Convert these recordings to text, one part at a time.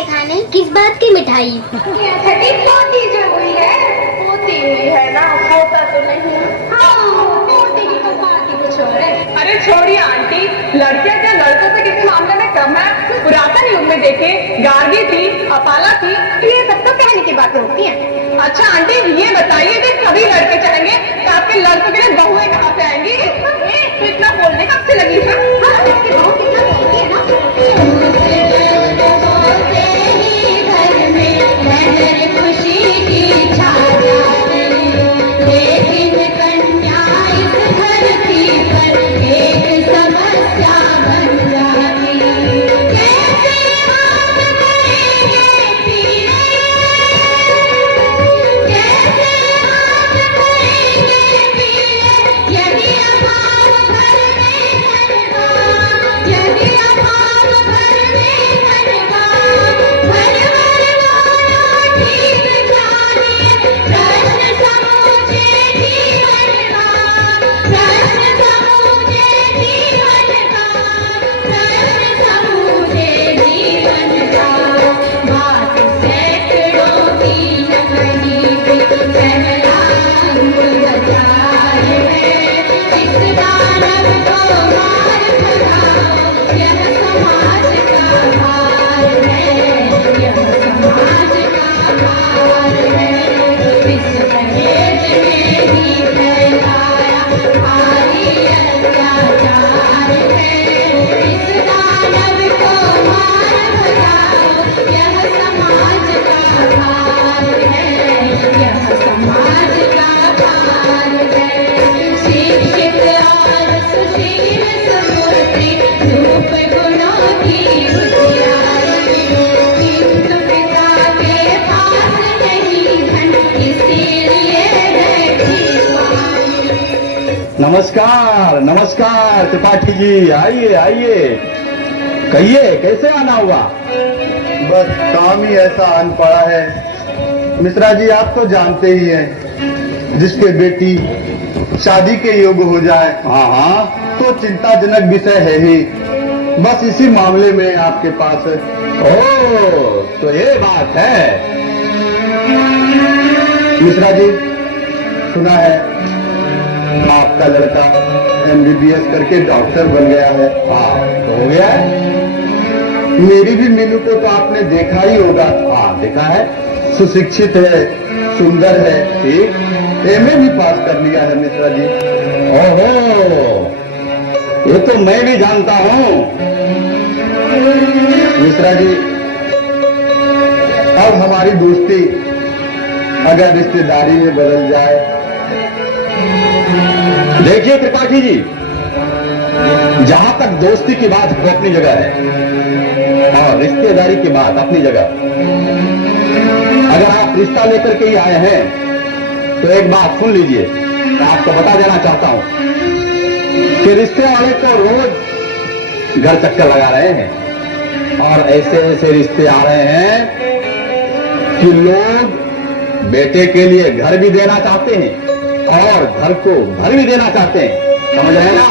मिठाई खाने। किस बात की मिठाई? छठी पोती जो हुई है, पोती हुई है ना, पोता तो नहीं। हाँ, पोती की तो बात ही कुछ और है। अरे छोड़िए आंटी, लड़कियां क्या लड़कों से किसी मामले में कम है? पुरातन युग में देखे गार्गी थी, अपाला थी, ये सब तो कहने की बातें होती हैं। अच्छा आंटी ये बताइए कि सभी लड़के चाहेंगे तो आपके लड़कों के लिए बहुएं कहाँ से आएंगी? तो इतना बोलने कब से लगी है? हाँ, इसकी बहू कितना बोलती है ना। खुशी की छाया लेकिन कन्या इस धरती पर एक समस्या बन जाती। कैसे हम करेंगे पीने, कैसे हम करेंगे पीने, यदि अभाव घर में धन का, यदि अभाव घर में धन का, भर ठीक जाने प्रश्न समूचे जीवन का, प्रश्न समूचे जीवन का, प्रश्न समूचे जीवन का। बात सैकड़ों की न कहीं भी पहला अंगुल हजार है। इस दानव को मार भगाओ, यह समाज का भार है, यह समाज का भार है। विश्व दहेज में ही फैलाया भारी अत्याचार है। इस दानव को मार भगाओ, यह समाज का भार है, यह समाज का भार है। शिक्षित और सुशील सुपुत्री, रूप गुणों की उजियारी, किंतु पिता के पास नहीं धन, इसीलिए बैठी पानी। नमस्कार नमस्कार त्रिपाठी जी, आइए आइए, कहिए कैसे आना हुआ? बस काम ही ऐसा आन पड़ा है मिश्रा जी, आप तो जानते ही हैं, जिसके बेटी शादी के योग्य हो जाए हाँ हाँ, तो चिंताजनक विषय है ही। बस इसी मामले में आपके पास ओ तो ये बात है। मिश्रा जी, सुना है आपका लड़का MBBS करके डॉक्टर बन गया है। हाँ तो हो गया है। मेरी भी मीनू को तो आपने देखा ही होगा। हाँ देखा है। सुशिक्षित है, सुंदर है, ठीक। MA भी पास कर लिया है मिश्रा जी। ओहो, ये तो मैं भी जानता हूँ। मिश्रा जी, अब हमारी दोस्ती अगर रिश्तेदारी में बदल जाए। देखिए त्रिपाठी जी, जहां तक दोस्ती की बात है वो अपनी जगह है और रिश्तेदारी की बात अपनी जगह। अगर आप रिश्ता लेकर के ही आए हैं तो एक बात सुन लीजिए, मैं आपको बता देना चाहता हूं कि रिश्ते वाले तो रोज घर चक्कर लगा रहे हैं और ऐसे ऐसे रिश्ते आ रहे हैं कि लोग बेटे के लिए घर भी देना चाहते हैं और घर को घर भी देना चाहते हैं। समझ रहे हैं ना?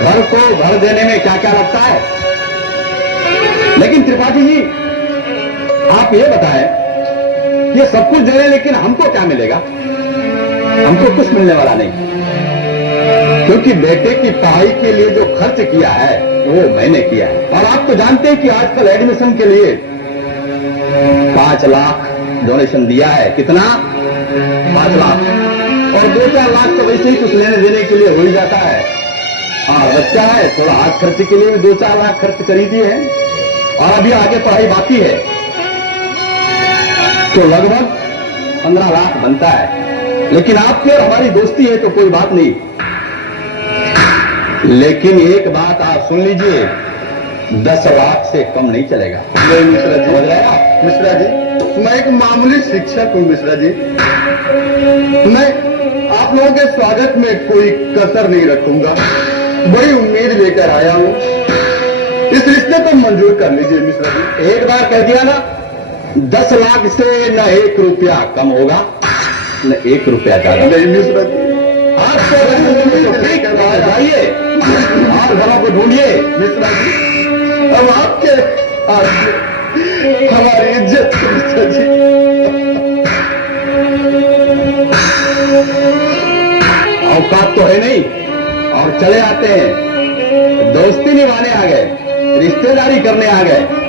घर को घर देने में क्या क्या लगता है। लेकिन त्रिपाठी जी, आप ये बताएं, ये सब कुछ दे रहे हैं लेकिन हमको क्या मिलेगा? हमको कुछ मिलने वाला नहीं, क्योंकि बेटे की पढ़ाई के लिए जो खर्च किया है वो मैंने किया है। और आप तो जानते हैं कि आजकल एडमिशन के लिए 5 लाख डोनेशन दिया है। कितना? 5 लाख। और 2-4 लाख तो वैसे ही कुछ लेने देने के लिए हो ही जाता है। हाँ, बच्चा है, थोड़ा हाथ खर्च के लिए भी 2-4 लाख खर्च कर ही दिए हैं और अभी आगे पढ़ाई बाकी है, तो लगभग 15 लाख बनता है। लेकिन आपकी और हमारी दोस्ती है तो कोई बात नहीं। लेकिन एक बात आप सुन लीजिए, 10 लाख से कम नहीं चलेगा। नहीं मिश्रा जी, समझ रहे हैं आप? मिश्रा जी, मैं एक मामूली शिक्षक हूँ मिश्रा जी। मैं आप लोगों के स्वागत में कोई कसर नहीं रखूंगा। बड़ी उम्मीद लेकर आया हूँ, इस रिश्ते को मंजूर कर लीजिए मिश्रा जी। एक बार कह दिया ना, 10 लाख से न 1 रुपया कम होगा न 1 रुपया ज्यादा। नहीं मिश्रा जी, आपको ठीक है, जाइए और घरों को ढूंढिए। मिश्रा जी, अब आपके हमारी इज्जत की मिश्रा जी। औकात तो है नहीं और चले आते हैं, दोस्ती निभाने आ गए, रिश्तेदारी करने आ गए।